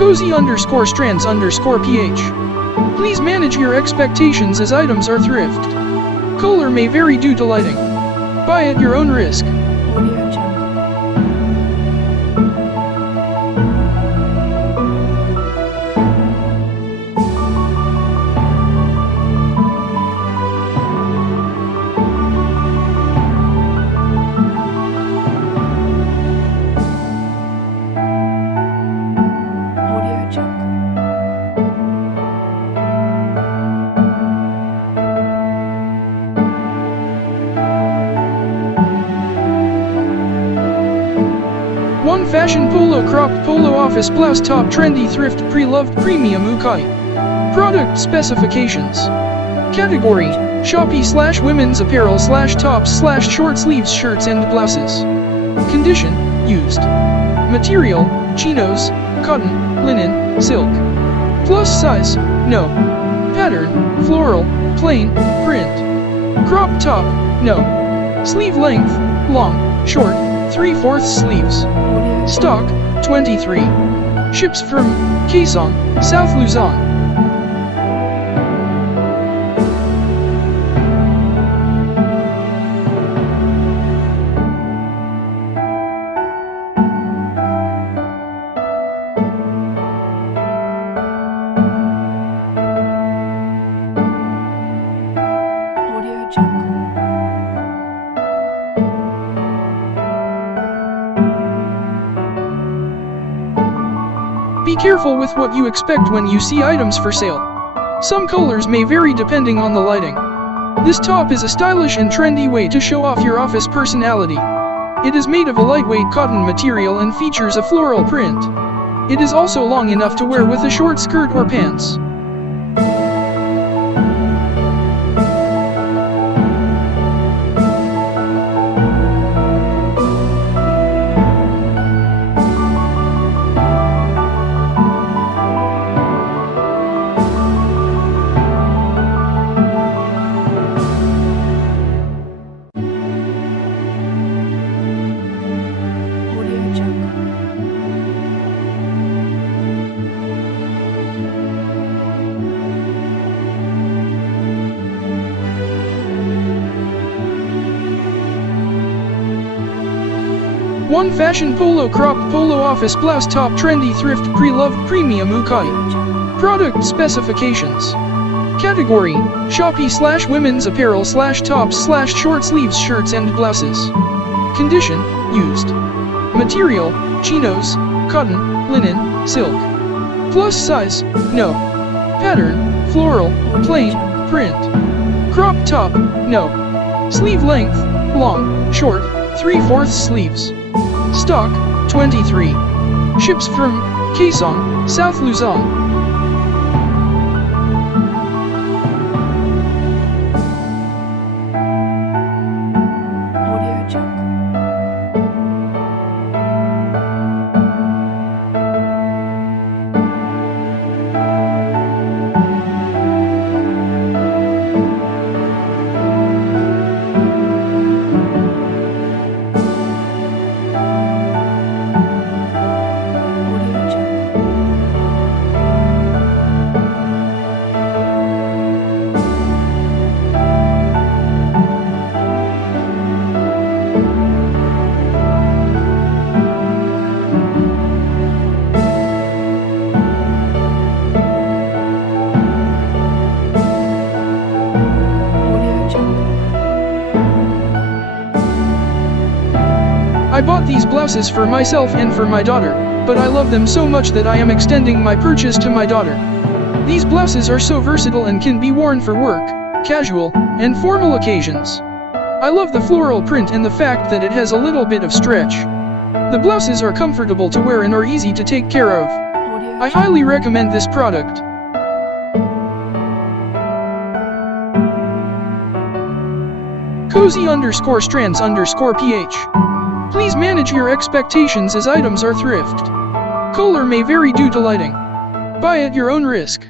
Cozy_strands_ph. Please manage your expectations as items are thrift. Color may vary due to lighting. Buy at your own risk. One fashion polo crop polo office blouse top trendy thrift pre-loved premium ukai. Product specifications. Category: shoppy/women's apparel/tops/short sleeves shirts and blouses. Condition: used. Material: chinos, cotton, linen, silk. Plus size: no. Pattern: floral, plain, print. Crop top: no. Sleeve length: long, short, 3/4 sleeves. Stock: 23. Ships from Kaesong, South Luzon. Be careful with what you expect when you see items for sale. Some colors may vary depending on the lighting. This top is a stylish and trendy way to show off your office personality. It is made of a lightweight cotton material and features a floral print. It is also long enough to wear with a short skirt or pants. One fashion polo crop polo office blouse top trendy thrift pre-loved premium ukai. Product specifications. Category: shoppy/women's apparel/tops/short sleeves shirts and blouses. Condition: used. Material: chinos, cotton, linen, silk. Plus size: no. Pattern: floral, plain, print. Crop top: no. Sleeve length: long, short, 3/4 sleeves. Stock: 23. Ships from Kaesong, South Luzon. I bought these blouses for myself and for my daughter, but I love them so much that I am extending my purchase to my daughter. These blouses are so versatile and can be worn for work, casual, and formal occasions. I love the floral print and the fact that it has a little bit of stretch. The blouses are comfortable to wear and are easy to take care of. I highly recommend this product. Cozy_strands_ph. Please manage your expectations as items are thrift. Color may vary due to lighting. Buy at your own risk.